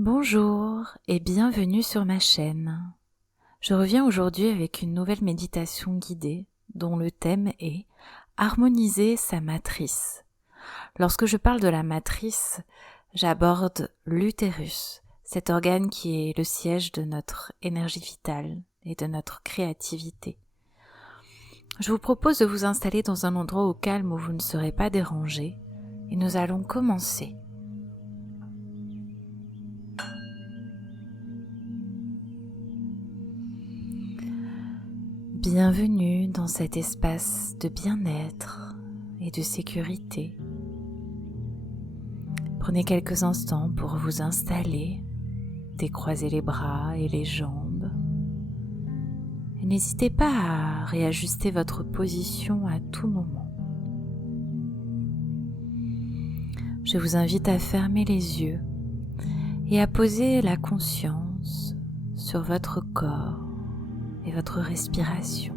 Bonjour et bienvenue sur ma chaîne. Je reviens aujourd'hui avec une nouvelle méditation guidée dont le thème est harmoniser sa matrice. Lorsque je parle de la matrice, j'aborde l'utérus, cet organe qui est le siège de notre énergie vitale et de notre créativité. Je vous propose de vous installer dans un endroit au calme où vous ne serez pas dérangé et nous allons commencer. Bienvenue dans cet espace de bien-être et de sécurité. Prenez quelques instants pour vous installer, décroiser les bras et les jambes. Et n'hésitez pas à réajuster votre position à tout moment. Je vous invite à fermer les yeux et à poser la conscience sur votre corps et votre respiration.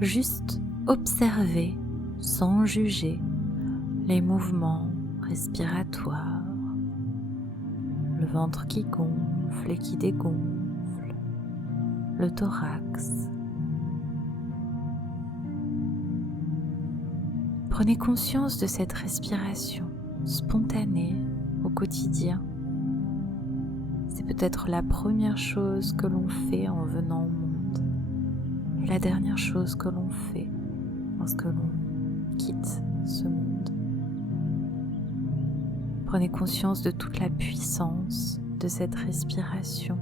Juste observer sans juger les mouvements respiratoires, le ventre qui gonfle et qui dégonfle, le thorax. Prenez conscience de cette respiration spontanée au quotidien. C'est peut-être la première chose que l'on fait en venant au monde et la dernière chose que l'on fait lorsque l'on quitte ce monde. Prenez conscience de toute la puissance de cette respiration.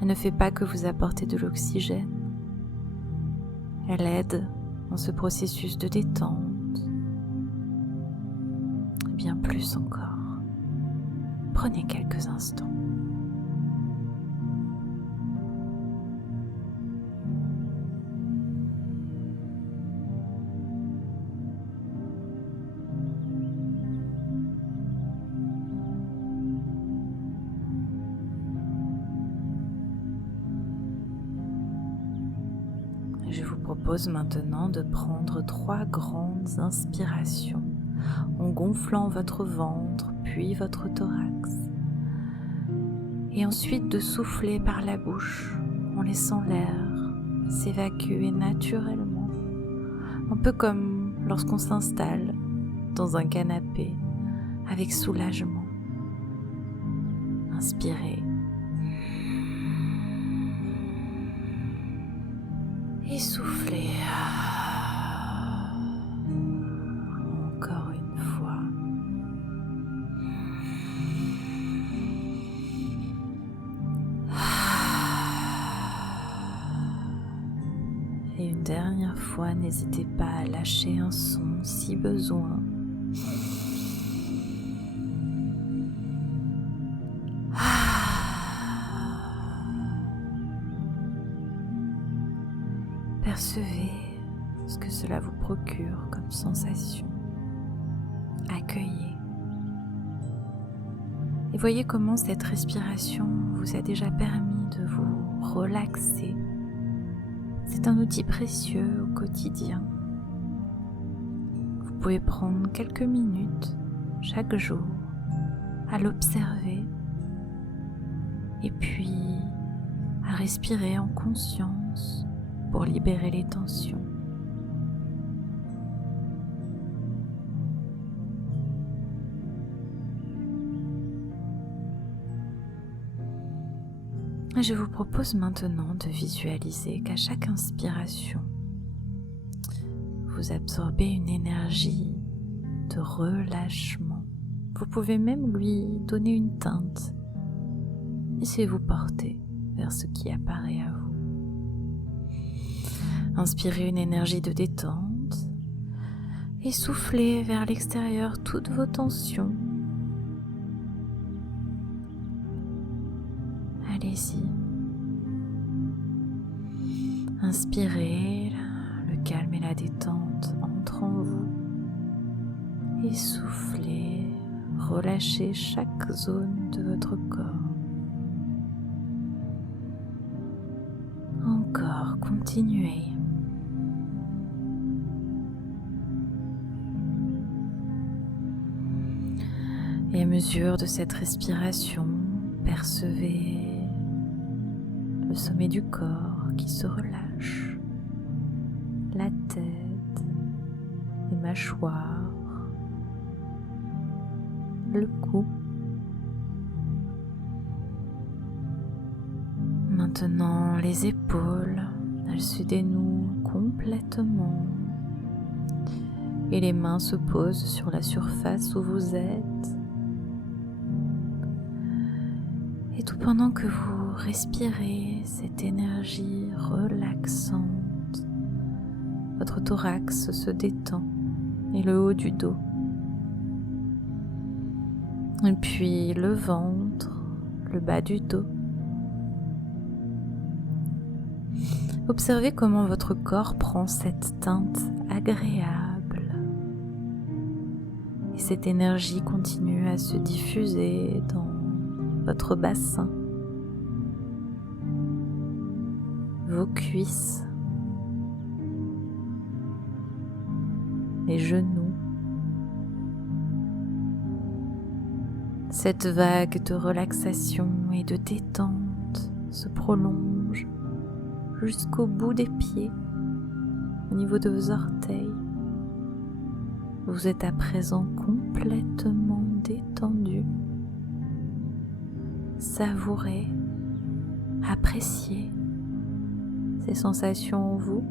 Elle ne fait pas que vous apporter de l'oxygène. Elle aide dans ce processus de détente et bien plus encore. Prenez quelques instants. Je vous propose maintenant de prendre 3 grandes inspirations en gonflant votre ventre puis votre thorax et ensuite de souffler par la bouche en laissant l'air s'évacuer naturellement, un peu comme lorsqu'on s'installe dans un canapé avec soulagement. Inspirez et soufflez. Encore une fois. Et une dernière fois, n'hésitez pas à lâcher un son si besoin. Percevez ce que cela vous procure comme sensation. Accueillez. Et voyez comment cette respiration vous a déjà permis de vous relaxer. C'est un outil précieux au quotidien. Vous pouvez prendre quelques minutes chaque jour à l'observer et puis à respirer en conscience pour libérer les tensions. Je vous propose maintenant de visualiser qu'à chaque inspiration, vous absorbez une énergie de relâchement. Vous pouvez même lui donner une teinte. Laissez-vous porter vers ce qui apparaît à vous. Inspirez une énergie de détente et soufflez vers l'extérieur toutes vos tensions. Allez-y. Inspirez, le calme et la détente entrent en vous. Et soufflez, relâchez chaque zone de votre corps. Encore, continuez. Et à mesure de cette respiration, percevez le sommet du corps qui se relâche, la tête, les mâchoires, le cou. Maintenant, les épaules, elles se dénouent complètement et les mains se posent sur la surface où vous êtes. Et tout pendant que vous respirez cette énergie relaxante, votre thorax se détend et le haut du dos. Et puis le ventre, le bas du dos. Observez comment votre corps prend cette teinte agréable. Et cette énergie continue à se diffuser dans votre bassin, vos cuisses, les genoux. Cette vague de relaxation et de détente se prolonge jusqu'au bout des pieds, au niveau de vos orteils. Vous êtes à présent complètement détendu. Savourez, appréciez ces sensations en vous.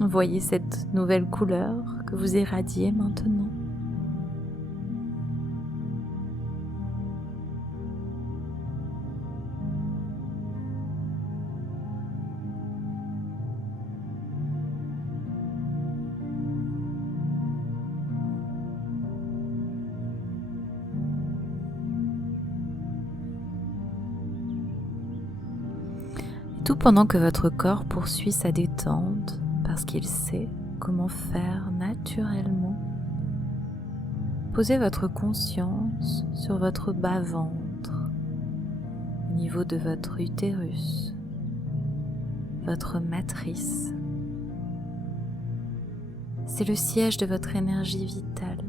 Voyez cette nouvelle couleur que vous irradiez maintenant. Tout pendant que votre corps poursuit sa détente parce qu'il sait comment faire naturellement. Posez votre conscience sur votre bas-ventre, au niveau de votre utérus, votre matrice. C'est le siège de votre énergie vitale.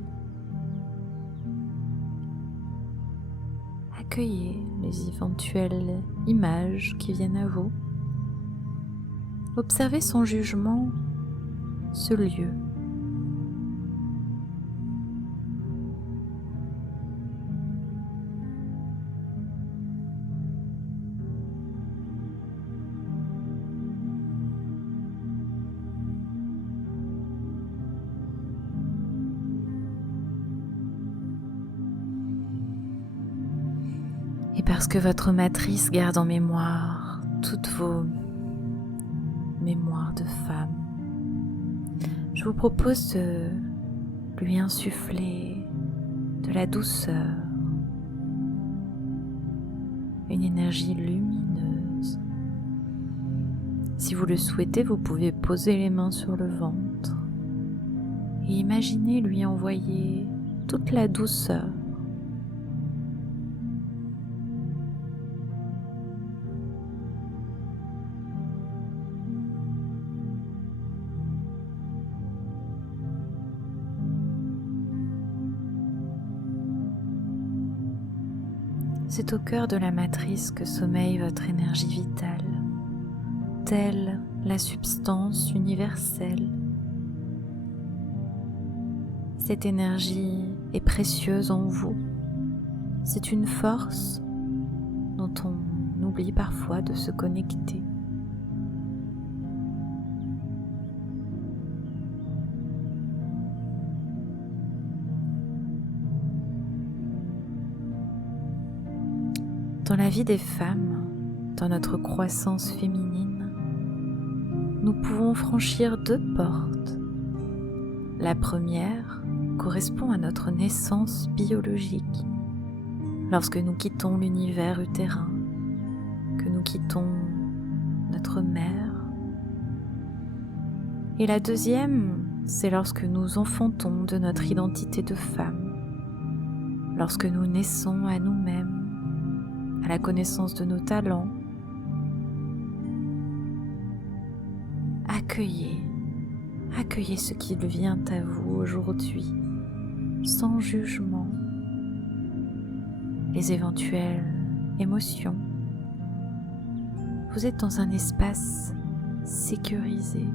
Accueillez les éventuelles images qui viennent à vous. Observez sans jugement ce lieu. Et parce que votre matrice garde en mémoire toutes vos mémoire de femme, je vous propose de lui insuffler de la douceur, une énergie lumineuse. Si vous le souhaitez, vous pouvez poser les mains sur le ventre et imaginer lui envoyer toute la douceur. C'est au cœur de la matrice que sommeille votre énergie vitale, telle la substance universelle. Cette énergie est précieuse en vous. C'est une force dont on oublie parfois de se connecter. Dans la vie des femmes, dans notre croissance féminine, nous pouvons franchir deux portes. La première correspond à notre naissance biologique, lorsque nous quittons l'univers utérin, que nous quittons notre mère. Et la deuxième, c'est lorsque nous enfantons de notre identité de femme, lorsque nous naissons à nous-mêmes, à la connaissance de nos talents. Accueillez ce qui vient à vous aujourd'hui. sans jugement, les éventuelles émotions. Vous êtes dans un espace sécurisé.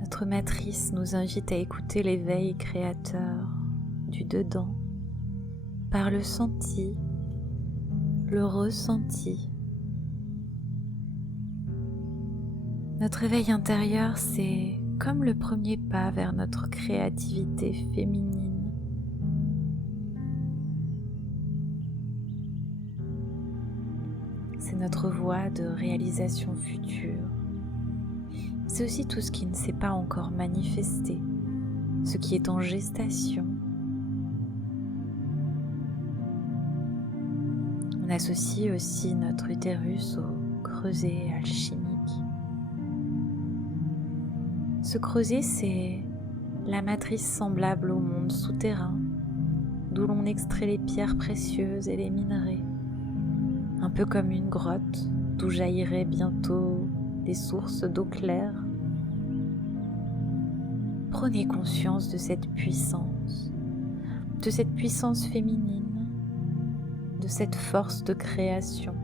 Notre matrice nous invite à écouter l'éveil créateur du dedans par le senti, le ressenti. Notre éveil intérieur, c'est comme le premier pas vers notre créativité féminine. C'est notre voie de réalisation future. C'est aussi tout ce qui ne s'est pas encore manifesté, ce qui est en gestation. On associe aussi notre utérus au creuset alchimique. Ce creuset, c'est la matrice semblable au monde souterrain, d'où l'on extrait les pierres précieuses et les minerais, un peu comme une grotte d'où jaillirait bientôt des sources d'eau claire. Prenez conscience de cette puissance féminine, de cette force de création.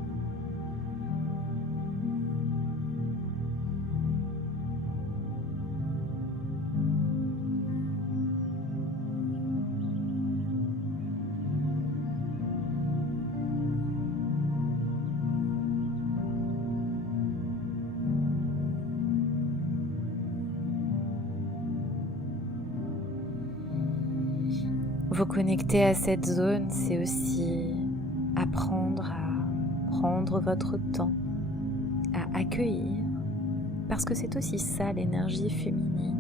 Vous connecter à cette zone, c'est aussi apprendre à prendre votre temps, à accueillir, parce que c'est aussi ça l'énergie féminine.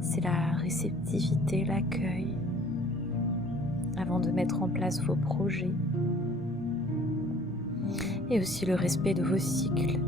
C'est la réceptivité, l'accueil, avant de mettre en place vos projets, et aussi le respect de vos cycles.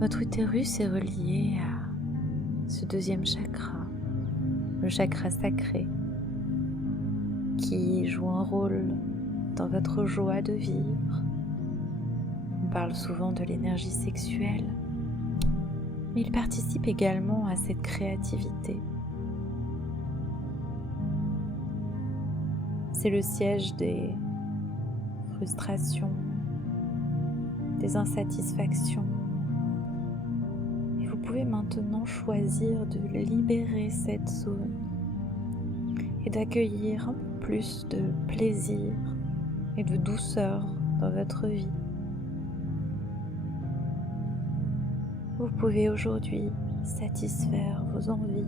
Votre utérus est relié à ce deuxième chakra, le chakra sacré, qui joue un rôle dans votre joie de vivre. On parle souvent de l'énergie sexuelle, mais il participe également à cette créativité. C'est le siège des frustrations, des insatisfactions. Vous pouvez maintenant choisir de libérer cette zone et d'accueillir un peu plus de plaisir et de douceur dans votre vie. Vous pouvez aujourd'hui satisfaire vos envies.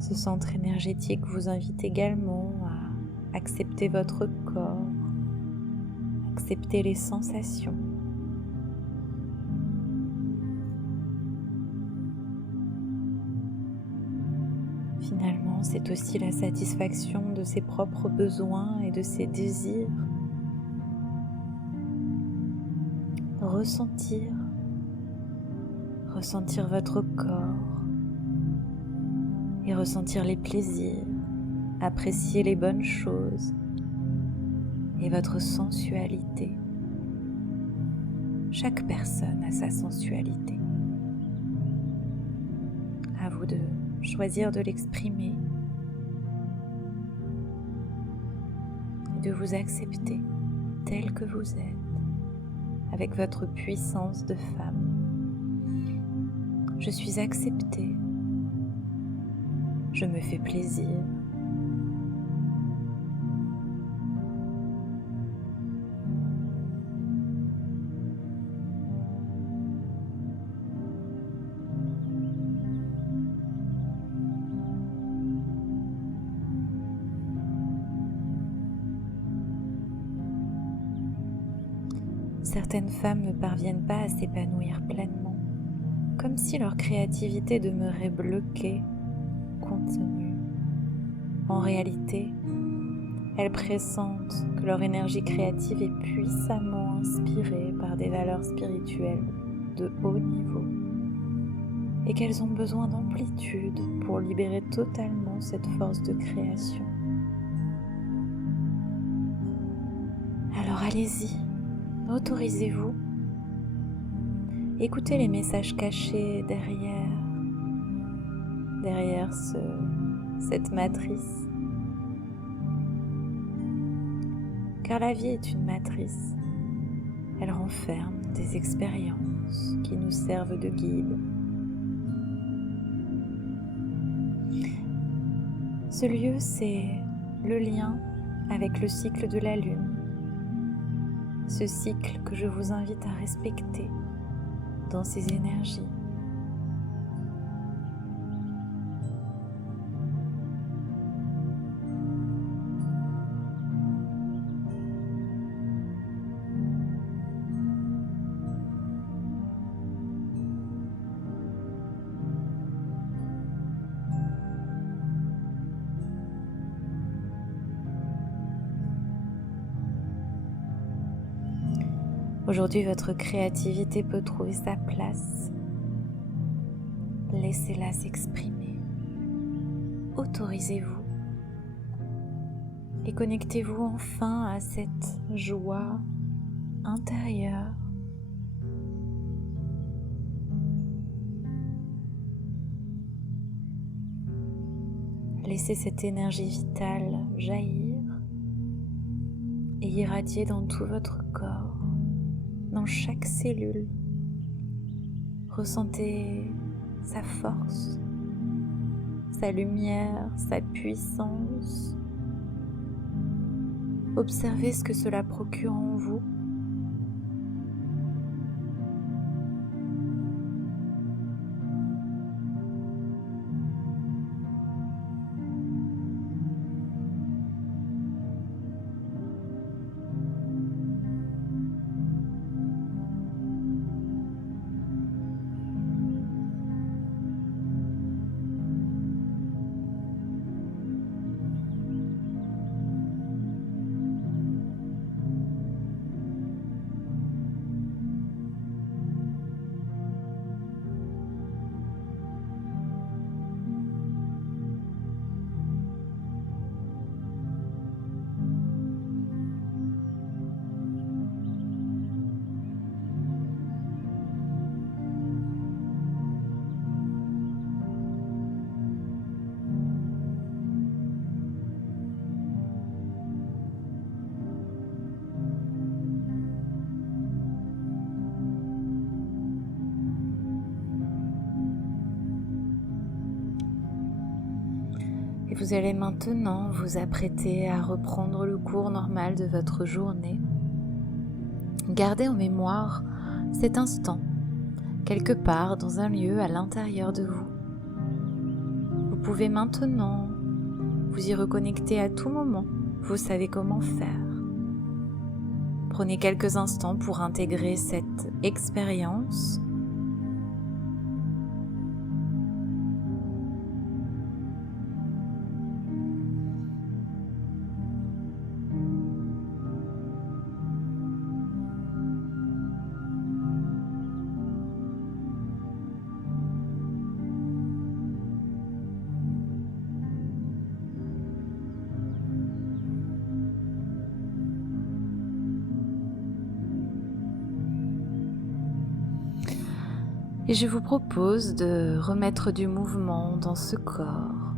Ce centre énergétique vous invite également à accepter votre corps, accepter les sensations. Finalement, c'est aussi la satisfaction de ses propres besoins et de ses désirs. ressentir votre corps et ressentir les plaisirs, apprécier les bonnes choses et votre sensualité. Chaque personne a sa sensualité. À vous de choisir de l'exprimer et de vous accepter tel que vous êtes, avec votre puissance de femme. Je suis acceptée. Je me fais plaisir. Certaines femmes ne parviennent pas à s'épanouir pleinement, comme si leur créativité demeurait bloquée, contenue. En réalité, elles pressentent que leur énergie créative est puissamment inspirée par des valeurs spirituelles de haut niveau et qu'elles ont besoin d'amplitude pour libérer totalement cette force de création. Alors allez-y, autorisez-vous. Écoutez les messages cachés derrière cette matrice. Car la vie est une matrice. Elle renferme des expériences qui nous servent de guide. Ce lieu, c'est le lien avec le cycle de la Lune. Ce cycle que je vous invite à respecter dans ses énergies. Aujourd'hui, votre créativité peut trouver sa place. Laissez-la s'exprimer. Autorisez-vous et connectez-vous enfin à cette joie intérieure. Laissez cette énergie vitale jaillir et irradier dans tout votre corps. Dans chaque cellule, ressentez sa force, sa lumière, sa puissance. Observez ce que cela procure en vous. Et vous allez maintenant vous apprêter à reprendre le cours normal de votre journée. Gardez en mémoire cet instant, quelque part dans un lieu à l'intérieur de vous. Vous pouvez maintenant vous y reconnecter à tout moment, vous savez comment faire. Prenez quelques instants pour intégrer cette expérience. Et je vous propose de remettre du mouvement dans ce corps.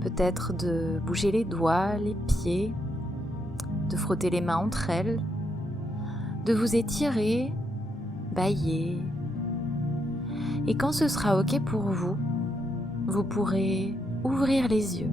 Peut-être de bouger les doigts, les pieds, de frotter les mains entre elles, de vous étirer, bâiller. Et quand ce sera OK pour vous, vous pourrez ouvrir les yeux